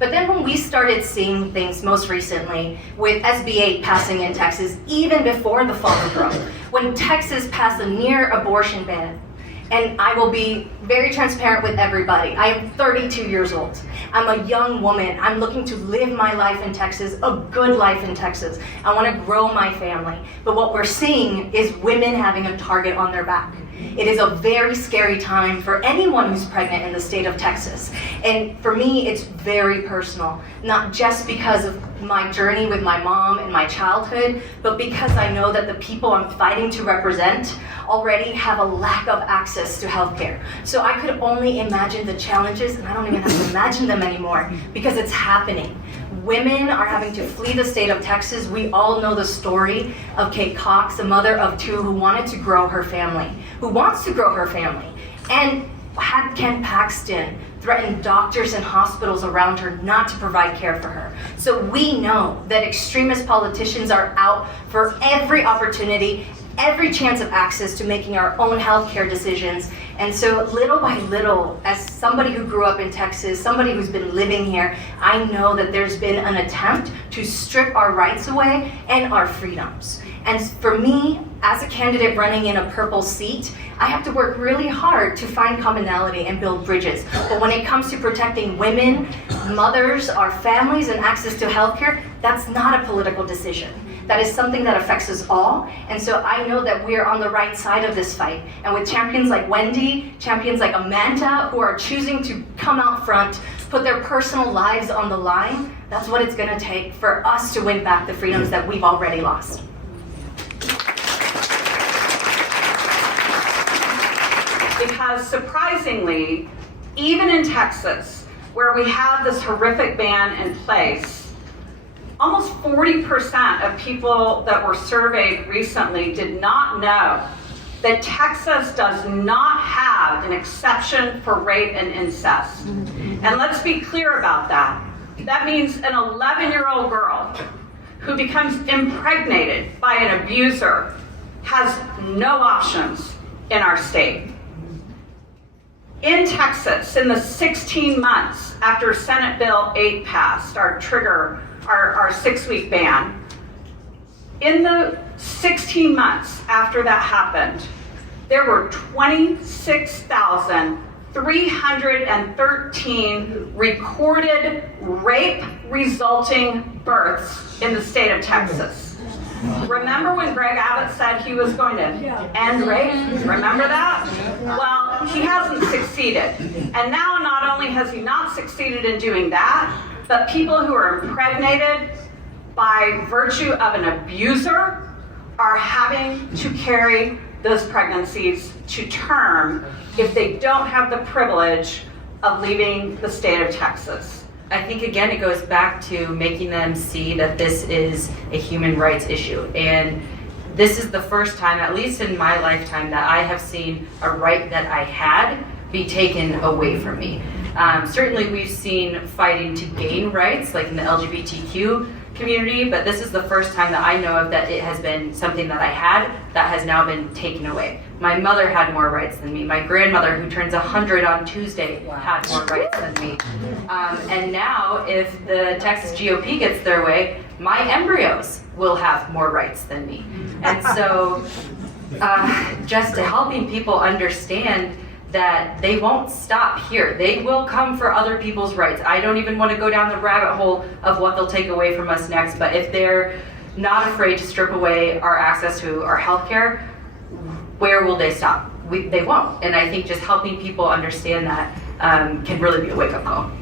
But then when we started seeing things most recently with SB 8 passing in Texas, even before the fall of Roe, when Texas passed a near abortion ban, and I will be very transparent with everybody. I am 32 years old. I'm a young woman. I'm looking to live my life in Texas, a good life in Texas. I want to grow my family. But what we're seeing is women having a target on their back. It is a very scary time for anyone who's pregnant in the state of Texas. And for me, it's very personal, not just because of my journey with my mom and my childhood, but because I know that the people I'm fighting to represent already have a lack of access to healthcare. So I could only imagine the challenges, and I don't even have to imagine them anymore because it's happening. Women are having to flee the state of Texas. We all know the story of Kate Cox, a mother of two who wanted to grow her family, who wants to grow her family, and had Ken Paxton threaten doctors and hospitals around her not to provide care for her. So we know that extremist politicians are out for every opportunity, every chance of access to making our own healthcare decisions. And so little by little, as somebody who grew up in Texas, somebody who's been living here, I know that there's been an attempt to strip our rights away and our freedoms. And for me, as a candidate running in a purple seat, I have to work really hard to find commonality and build bridges. But when it comes to protecting women, mothers, our families, and access to healthcare, that's not a political decision. That is something that affects us all. And so I know that we're on the right side of this fight. And with champions like Wendy, champions like Amanda, who are choosing to come out front, put their personal lives on the line, that's what it's gonna take for us to win back the freedoms that we've already lost. Because surprisingly, even in Texas, where we have this horrific ban in place, almost 40% of people that were surveyed recently did not know that Texas does not have an exception for rape and incest. And let's be clear about that. That means an 11-year-old girl who becomes impregnated by an abuser has no options in our state. In Texas, in the 16 months after Senate Bill 8 passed, our 6-week ban, in the 16 months after that happened, there were 26,313 recorded rape-resulting births in the state of Texas. Remember when Greg Abbott said he was going to end rape? Remember that? Well, he hasn't succeeded. And now not only has he not succeeded in doing that, but people who are impregnated by virtue of an abuser are having to carry those pregnancies to term if they don't have the privilege of leaving the state of Texas. I think, again, it goes back to making them see that this is a human rights issue. And this is the first time, at least in my lifetime, that I have seen a right that I had be taken away from me. Certainly we've seen fighting to gain rights, like in the LGBTQ community, but this is the first time that I know of that it has been something that I had that has now been taken away. My mother had more rights than me. My grandmother, who turns 100 on Tuesday, had more rights than me. And now, if the Texas GOP gets their way, my embryos will have more rights than me. And so, just helping people understand that they won't stop here. They will come for other people's rights. I don't even want to go down the rabbit hole of what they'll take away from us next, but if they're not afraid to strip away our access to our healthcare, where will they stop? They won't. And I think just helping people understand that can really be a wake-up call.